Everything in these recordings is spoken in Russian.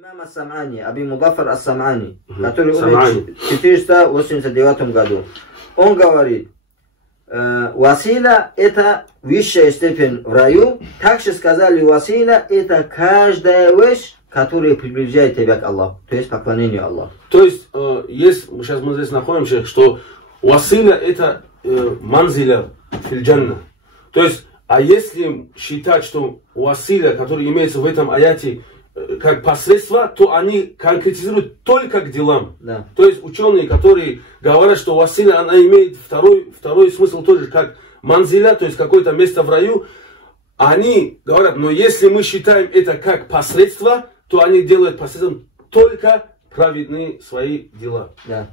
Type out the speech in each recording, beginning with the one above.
Имам Ас-Сам'ани, Аби Мудаффар Ас-Сам'ани, который умер в 489 году, он говорит, васила это высшая степень в раю, также сказали васила это каждая вещь, которая приближает тебя к Аллаху, то есть поклонению Аллаху. То есть, сейчас мы здесь находимся, что васила это манзиля фильджанна. То есть, а если считать, что василя, который имеется в этом аяте, как посредство, то они конкретизируют только к делам. Да. То есть ученые, которые говорят, что василя, она имеет второй смысл тоже, как манзиля, то есть какое-то место в раю, они говорят, но если мы считаем это как посредство, то они делают посредством только праведные свои дела. Да.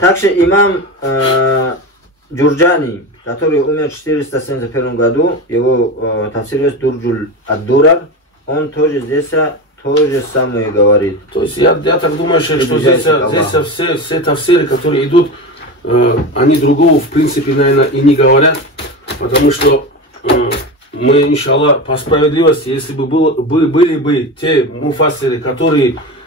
Также имам Джурджани, который умер в 471 году, его тафсир есть Дурджуль ад-Дурар, он тоже здесь то же самое говорит. То есть я так думаю, что здесь все тафсиры, которые идут, они другого в принципе, наверное, и не говорят, потому что мы, иншаллах, по справедливости, если бы были бы те муфассиры,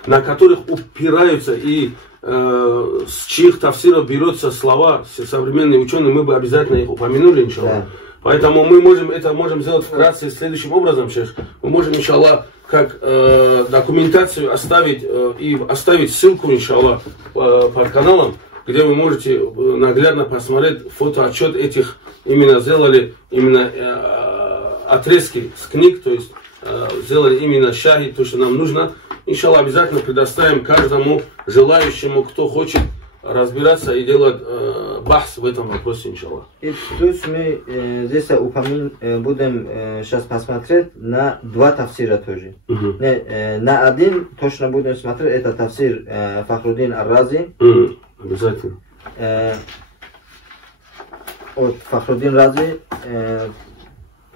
на которых упираются и с чьих тафсиров берется слова современные ученые, мы бы обязательно их упомянули, иншаллах. Да. Поэтому мы можем сделать вкратце следующим образом, шейх. Мы можем, иншаллах, как документацию оставить ссылку, иншаллах, под каналом, где вы можете наглядно посмотреть фотоотчет этих, именно сделали отрезки с книг, то есть сделали именно шахид, то, что нам нужно. Иншаллах, обязательно предоставим каждому желающему, кто хочет разбираться и делать бахс в этом вопросе, иншаллах. И плюс мы здесь будем сейчас посмотреть на два тафсира тоже. На один точно будем смотреть, это тафсир Фахруддин ар-Рази. Обязательно. От Фахруддин Рази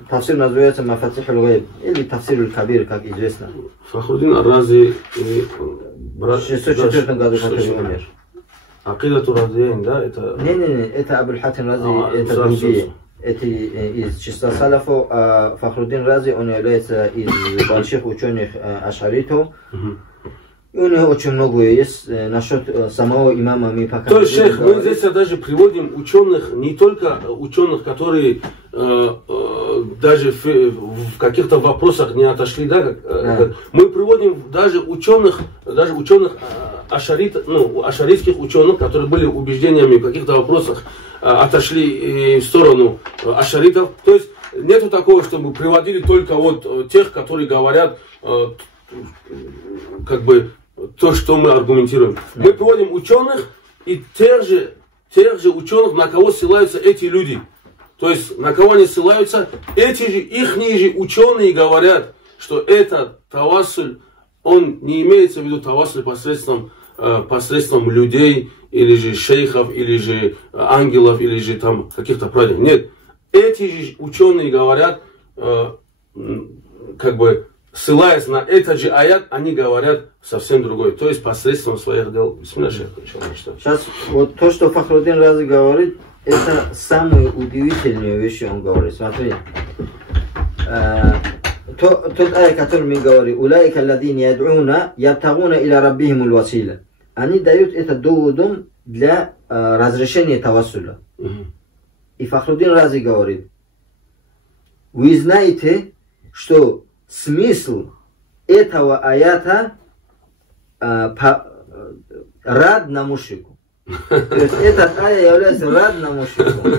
тафсир называется Мафатих аль-Гайб или тафсир аль-Кабир, как известно. Фахруддин ар-Рази в 604 году, который умер. Акидату Разияин, да? Это... Не, это Абуль Хатим Рази, это другие. Это из числа салафов, а Фахруддин Рази, он является из больших ученых ашаритов. И у него очень много есть насчет самого имама мы пока. То есть, шейх, мы здесь даже приводим ученых, не только ученых, которые даже в каких-то вопросах не отошли, да? Мы приводим даже ученых ашаритских ученых, которые были убеждениями в каких-то вопросах, отошли в сторону ашаритов. То есть нету такого, чтобы приводили только вот тех, которые говорят как бы то, что мы аргументируем. Мы приводим ученых и тех же ученых, на кого ссылаются эти люди. То есть на кого они ссылаются, ихние же ученые говорят, что этот тавассуль, он не имеется в виду тавассуль посредством людей, или же шейхов, или же ангелов, или же там каких-то праведников. Нет. Эти же ученые говорят, как бы ссылаясь на этот же аят, они говорят совсем другое. То есть посредством своих дел. Сейчас вот то, что Фахруддин Рази говорит, это самые удивительные вещи он говорит. Смотри. Тот аят, который мы говорим, «Улайка алладин яд'уна ябтагуна иля раббихимул василя». Они дают это доводом для разрешения тавассуля. И Фахруддин Рази говорит, вы знаете, что смысл этого аята рад на мушрику. То есть этот аят является рад на мушрику.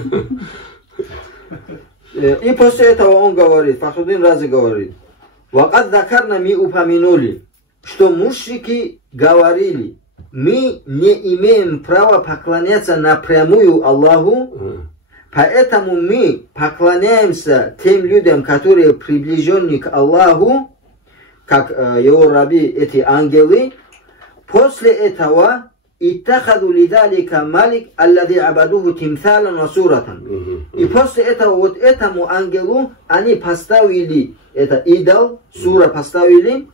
И после этого он говорит, Фахруддин Рази говорит, «Вакад закарна мы упомянули, что мушрики говорили, мы не имеем права поклоняться напрямую Аллаху, поэтому мы поклоняемся тем людям, которые приближены к Аллаху, как его раби, эти ангелы. После этого иттахаду лидалика малик аллади абадуху тимталан ва суратан. И после этого вот этому ангелу они поставили это идол, сура поставили,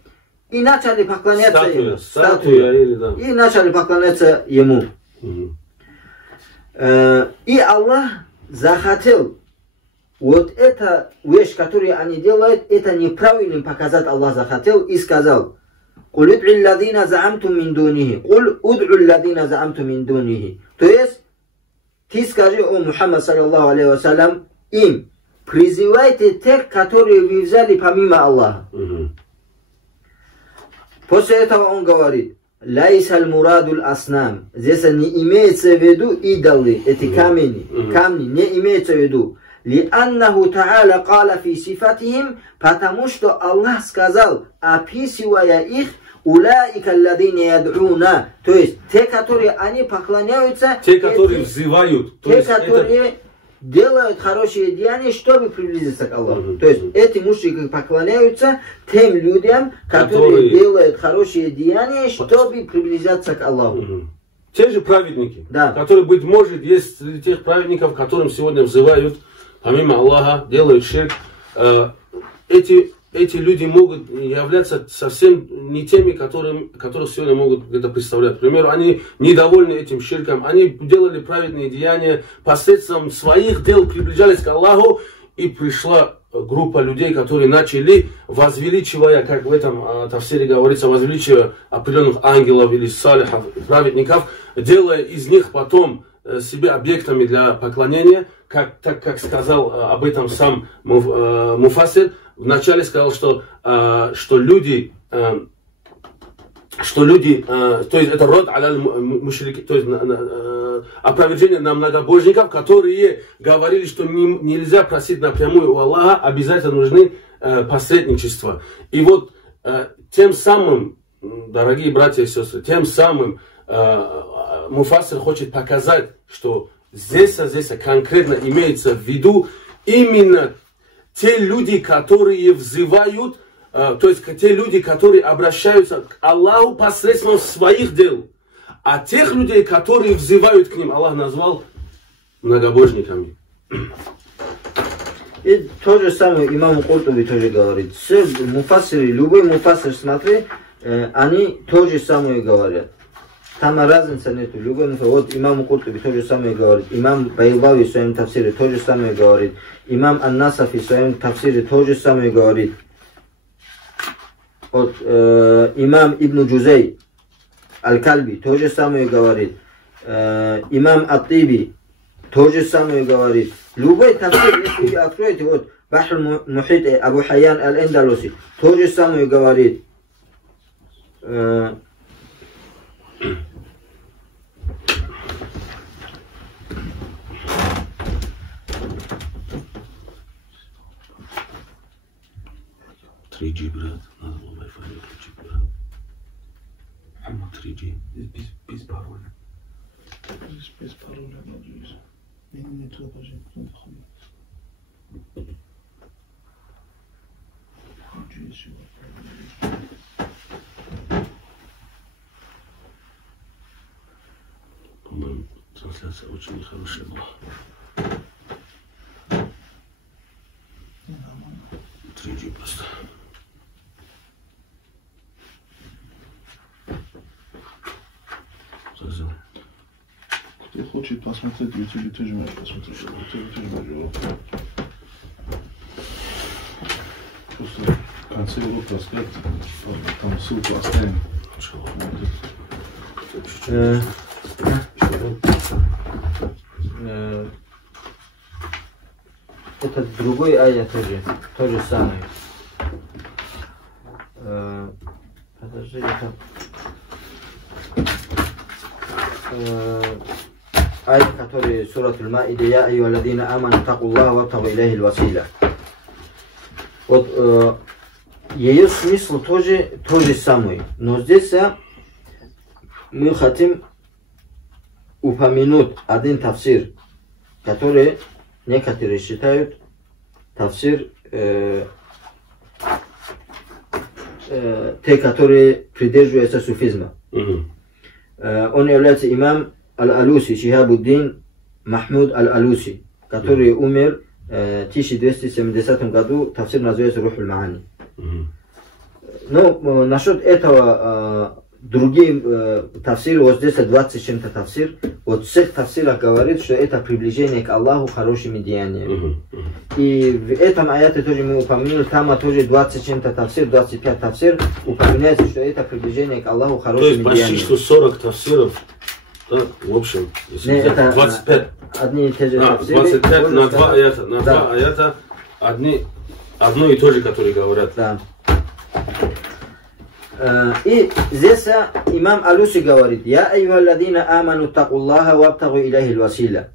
и начали поклоняться ему. Статуя. И начали поклоняться ему. И Аллах захотел вот эта вещь, которую они делают, это неправильным показать Аллах захотел и сказал: «Куль уд'у алладина заамтум мин дунихи». «Куль уд'у алладина заамтум мин дунихи». То есть, ты скажи, о Мухаммад саллаллаху алейхи вассалям, им: призывайте тех, которые вы взяли помимо Аллаха. После этого он говорит: «Лайс аль-мурадуль аснам». Здесь не имеется в виду идолы, эти камни, не имеется в виду. «Лианнаху та'аля кала фи сифатихим», потому что Аллах сказал, описывая их: «Улаика алладина яд'уна», то есть те, которые они поклоняются, те, которые взывают, те, которые делают хорошие деяния, чтобы приблизиться к Аллаху. То есть эти мушрики поклоняются тем людям, которые делают хорошие деяния, чтобы приблизиться к Аллаху. Те же праведники, да, которые, быть может, есть среди тех праведников, которым сегодня взывают помимо Аллаха, делают ширк. Эти люди могут являться совсем не теми, которые сегодня могут это представлять. К примеру, они недовольны этим ширком, они делали праведные деяния, посредством своих дел приближались к Аллаху, и пришла группа людей, которые начали, возвеличивая, как в этом тафсире говорится, возвеличивая определенных ангелов или салихов, праведников, делая из них потом себя объектами для поклонения, так как сказал об этом сам Муфассир. Вначале сказал, что люди, то есть это род аляль мушрики, то есть опровержение на многобожников, которые говорили, что нельзя просить напрямую у Аллаха, обязательно нужны посредничества. И вот тем самым, дорогие братья и сестры, тем самым Муфассир хочет показать, что здесь конкретно имеется в виду именно те люди, которые взывают, то есть те люди, которые обращаются к Аллаху посредством своих дел. А тех людей, которые взывают к ним, Аллах назвал многобожниками. И то же самое имам Куртуби тоже говорит. Все муфассиры, любой муфассир, смотри, они то же самое говорят. Там разницы нету. Вот имам Куртуби то же самое говорит. Имам Байлави в своем тафсире то же самое говорит. Имам Ан-Насафи в своем тафсире то же самое говорит. Вот имам Ибн Джузей Аль-Кальби то же самое говорит. Имам Ат-Тиби то же самое говорит. Любой тафсир, если вы откроете, вот Бахр Мухит Абу Хайян Аль-Эндалуси то же самое говорит. Брат, надо было Wi-Fi выключить, брат. 3G, без пароля. Без пароля, надеюсь. Не туда, пожалуйста, кто заходит. По-моему, трансляция очень нехорошая была. 3G просто. Кто хочет посмотреть в YouTube, тоже можешь посмотреть. Просто в конце урока рассказать, там ссылку оставим. Это другой аят тоже, то же самое. Подожди, это аят, который сурат Аль-Маида: «Я айюалладина аману такуллаха вабтагу илейхи аль-василя». Вот ее смысл тоже то же самое. Но здесь мы хотим упомянуть один тафсир, который некоторые считают тафсир те, которые придерживаются суфизма. Он является имам Аль-Алуси, Шихабуддин Махмуд Аль-Алуси, который умер в 1270 году. Тафсир называется Рух аль-Маани. Но насчет этого другие тафсиры, вот здесь 20 чем-то тафсир, вот всех тафсирах говорит, что это приближение к Аллаху хорошими деяниями. И в этом аяте тоже мы упомянули, там тоже 20 чем-то тафсир, 25 тафсир, упоминается, что это приближение к Аллаху хорошими деяниями. То есть почти что 40 тафсиров, да, в общем, если не, это 25. Одни и те же тафсиры. 25 на два аята, на два аята, одно и то же, которые говорят. Да. И здесь имам Алуси говорит: «Я айюхалладина аману такуллаха вабтагу илейхи василя».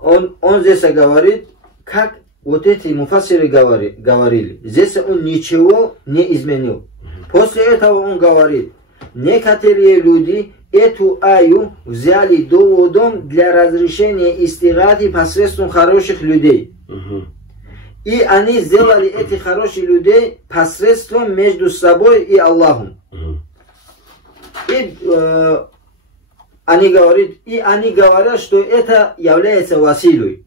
Он здесь говорит, как вот эти муфассиры говорили. Здесь он ничего не изменил. После этого он говорит: некоторые люди эту аю взяли доводом для разрешения истигаты посредством хороших людей. И они сделали этих хороших людей посредством между собой и Аллахом. И они говорят, что это является василой.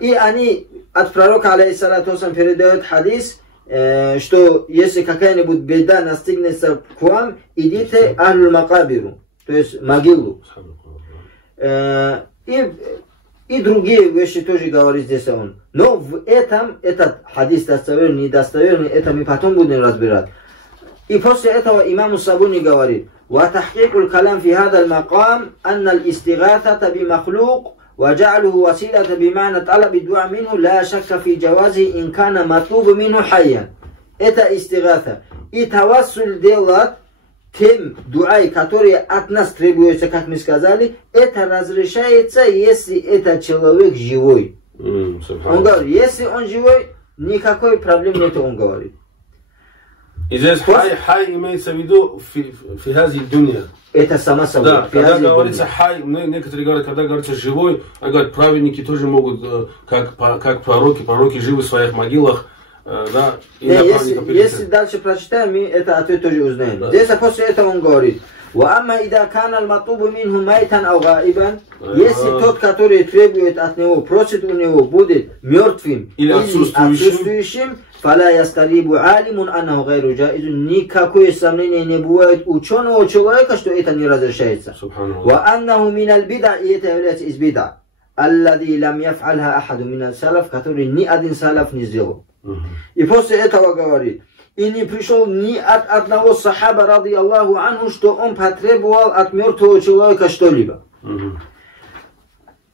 И они от пророка, алейхиссалату вассалам, передают хадис, что если какая-нибудь беда настигнется к вам, идите ахлю макабиру, то есть могилу. И другие вещи тоже говорит здесь он. Но в этом, этот хадис достоверный, недостоверный, это мы потом будем разбирать. И после этого имам Сабуни говорит: وَتَحْقِيقُ الْكَلَامِ فِي هَذَا الْمَقَامِ أَنَّ الْإِسْتِغَاثَةَ بِمَخْلُوقٍ وَجَعَلُهُ وَسِيلَةً بِمَعْنَى طَلَبِ الدُّعَاءِ مِنْهُ لَا شَكَّ فِي جَوَازِهِ إِنْ كَانَ مَطْلُوبٌ مِنْهُ حَيًّا. Это истигата. И тавассуль делать тем дуай, которые от нас требуются, как мы сказали, это разрешается, если этот человек живой. Он говорит, если он живой, никакой проблемы нет, он говорит. И здесь хай имеется в виду фигази дунья. Это сама собой. Да, когда говорится хай, некоторые говорят, когда говорится живой, они говорят, праведники тоже могут, как пророки живы в своих могилах. Да, если дальше прочитаем, мы это ответ тоже узнаем. Да. Здесь после этого он говорит: если тот, который требует от него, просит у него, будет мертвым или отсутствующим, никакое сомнение не бывает ученого человека, что это не разрешается. И это является из бида, который ни один салаф не сделал. И после этого говорит: и не пришел ни от одного сахаба, ради Аллаху анху, что он потребовал от мертвого человека что-либо.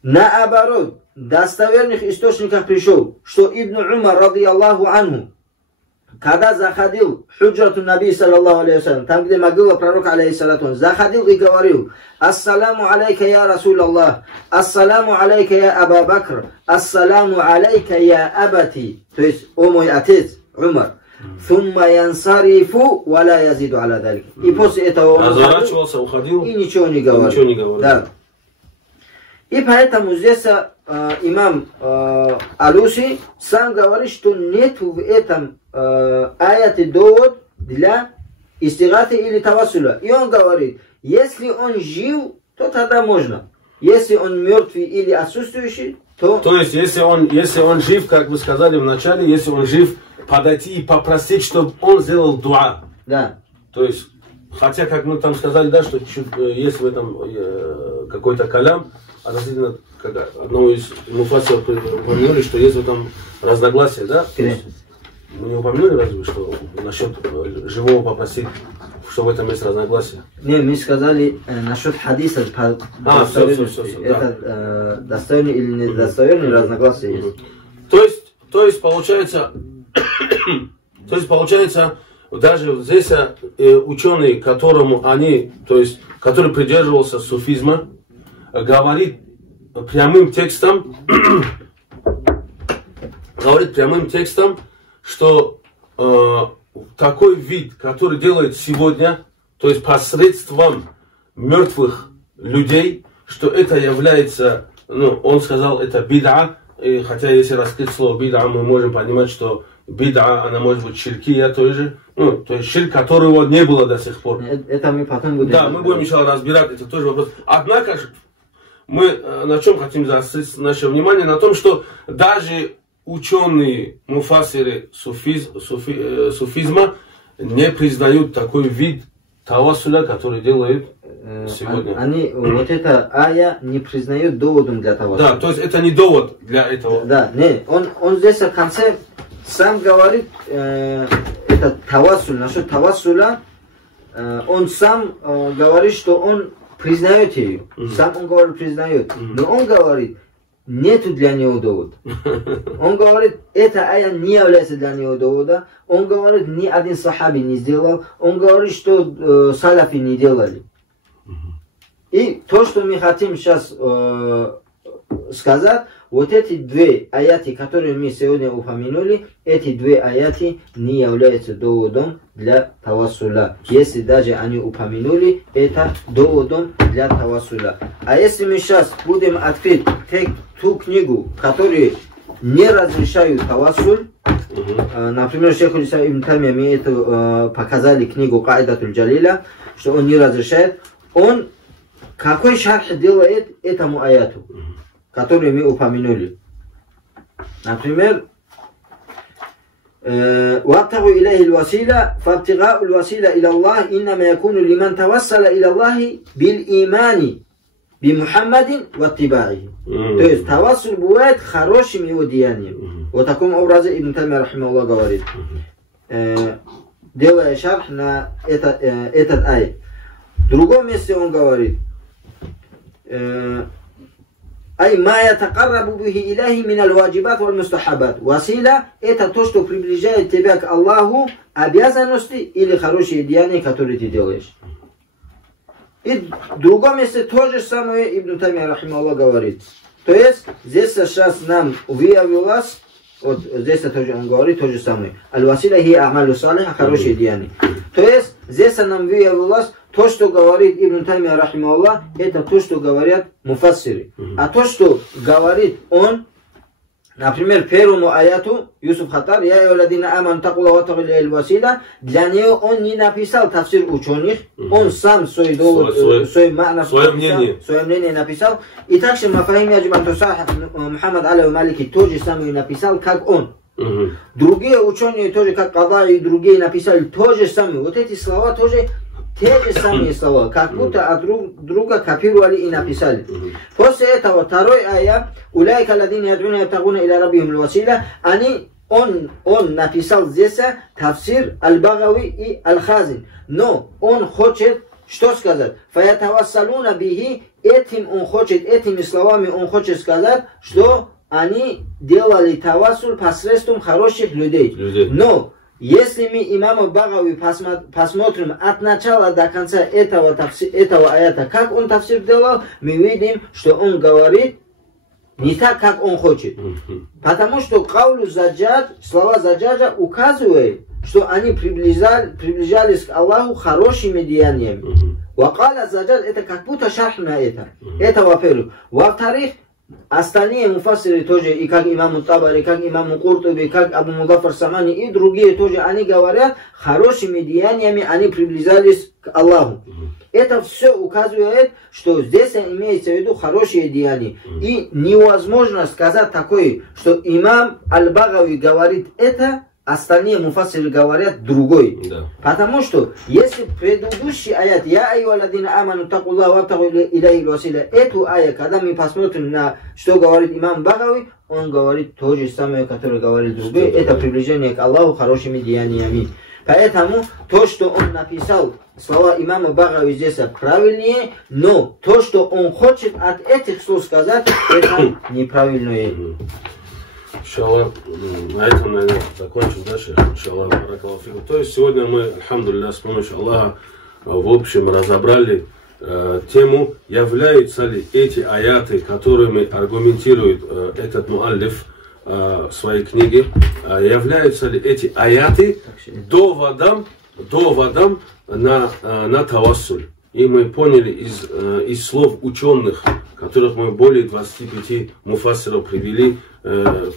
Наоборот, в достоверных источниках пришел, что Ибн Умар, ради Аллаху анху, когда заходил в худжрату Наби, саллаллаху алейхи вассалям, там, где могила пророка, алейхиссалату, заходил и говорил: ассаламу алейка я Расул Аллах, ассаламу алейка я Аба Бакр, ассаламу алейка я Абати, то есть, о мой отец, Умар. Сумма янсарифу ва ла язиду аля далик. И после этого он разворачивался, уходил и ничего не говорил. Да. И поэтому здесь имам Алуси сам говорит, что нет в этом аяте довод для истигаты или тавассуля. И он говорит, если он жив, то тогда можно. Если он мертвый или отсутствующий, то... То есть, если он жив, как вы сказали в начале, если он жив, подойти и попросить, чтобы он сделал дуа. Да. То есть, хотя, как мы там сказали, да, что есть в этом какой-то калям, относительно одного из муфассиров упомянули, что есть в этом разногласия, да? Мы не упомянули разве, что насчет живого попросить, что в этом есть разногласия? Не, мы сказали насчет хадиса. Это достоверный или недостоверный разногласия есть. То есть получается, даже здесь ученый, который придерживался суфизма, говорит прямым текстом, что такой вид, который делает сегодня, то есть посредством мертвых людей, что это является, он сказал, это бид'a, и хотя если раскрыть слово бид'a, мы можем понимать, что бид'a, она может быть ширкия тоже, то есть ширк, которого не было до сих пор. Это мы потом будем... Да, мы будем еще разбирать, это тоже вопрос. Однако мы на чем хотим заострить наше внимание? На том, что даже ученые муфассиры суфизма не признают такой вид тавассуля, который делают сегодня. Они вот это ая не признают доводом для тавассуля. Да, то есть это не довод для этого. Да, не, он здесь в конце сам говорит, это тавассуль, насчет тавассуля, он сам говорит, что он признает ее. Сам он говорит, признает. Но он говорит, нету для него довода. Он говорит, эта ая не является для него довода. Он говорит, ни один сахаби не сделал. Он говорит, что салафи не делали. И то, что мы хотим сейчас сказать, вот эти две аяты, которые мы сегодня упомянули, эти две аяты не являются доводом для тавассуля. Если даже они упомянули, это доводом для тавассуля. А если мы сейчас будем открыть ту книгу, которую не разрешают тавассуль, например, шейх Исlam ибн Таймия, мы это показали книгу Каидатуль Джалиля, что он не разрешает, он какой шарх делает этому аяту, который мы упомянули. Например, وابتغوا إليه الوسيلة فابتغاء الوسيلة إلى الله إنما يكون لمن توسل إلى الله بالإيمان بمحمد واتباعه. То есть тавассуль бывает хорошим его деянием. Вот таком образе Ибн Таймия рахимахуллах говорит, делая шарх на этот аят. В другом месте он говорит, ай ма ятакаррабу бихи илахи миналь ваджибат валь мустахабат. Васила это то, что приближает тебя к Аллаху, обязанности или хорошие деяния, которые ты делаешь. И в другом месте то же самое Ибн Таймия рахимахуллах говорит. То есть здесь сейчас нам выявилось, вот здесь тоже он говорит то же самое. Аль-васила хи амалу салиха, хорошие деяния. То есть здесь нам выявилось, то, что говорит Ибн Таймия рахимахуллах, это то, что говорят муфассиры. А то, что говорит он, например, первому аяту, Юсуф Хаттар, «Я юладина аман такула ва тагу илейхи васила», для него он не написал тафсир ученых, он сам свое мнение написал. И также Мафахим Яджибан Тусахах Мухаммад Алев Малики тоже самое написал, как он. Другие ученые тоже, как Када и другие написали то же самое. Вот эти слова тоже те же самые слова, как будто от друга копировали и написали. После этого второй аят, «Уляйка ладина ядуна ябтагуна иля раббихим л-васила», он написал здесь тафсир Аль-Багави и Аль-Хазин. Но он хочет, что сказать? «Фаятавассалуна бихи», этим он хочет, этими словами он хочет сказать, что они делали тавассуль посредством хороших людей. Но если мы имама Багави посмотрим от начала до конца этого аята, как он тафсир делал, мы видим, что он говорит не так, как он хочет. Потому что каулю заджад, слова заджаджа указывают, что они приближались к Аллаху хорошими деяниями. Вакаля заджад, это как будто шарх на это. Это во-первых. Во-вторых, остальные муфассиры тоже, и как имам Табари, как имам Куртуби, как Абу Мудаффар Самани и другие тоже, они говорят, хорошими деяниями они приближались к Аллаху. Это все указывает, что здесь имеется в виду хорошие деяния. И невозможно сказать такое, что имам Аль-Багави говорит это, остальные муфассиры говорят другой. Да. Потому что если предыдущий аят «Я айюалладина аману такулла ва абтагу илейхи васила», эту аят, когда мы посмотрим на что говорит имам Багави, он говорит то же самое, которое говорит другой. Это приближение к Аллаху хорошими деяниями. Поэтому то, что он написал, слова имама Багави здесь правильнее, но то, что он хочет от этих слов сказать, это неправильное. Иншаллах, на этом, наверное, закончим дальше. Иншаллах, баракаллаху фику. То есть сегодня мы, альхамдулилля, с помощью Аллаха, в общем, разобрали тему, являются ли эти аяты, которыми аргументирует этот муаллиф в своей книге, являются ли эти аяты доводом на тавассуль. И мы поняли из слов ученых, которых мы более 25 муфассиров привели,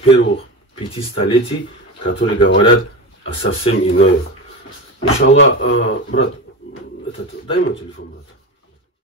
первых 5 столетий, которые говорят совсем иное. Иншаллах, брат, дай мой телефон, брат.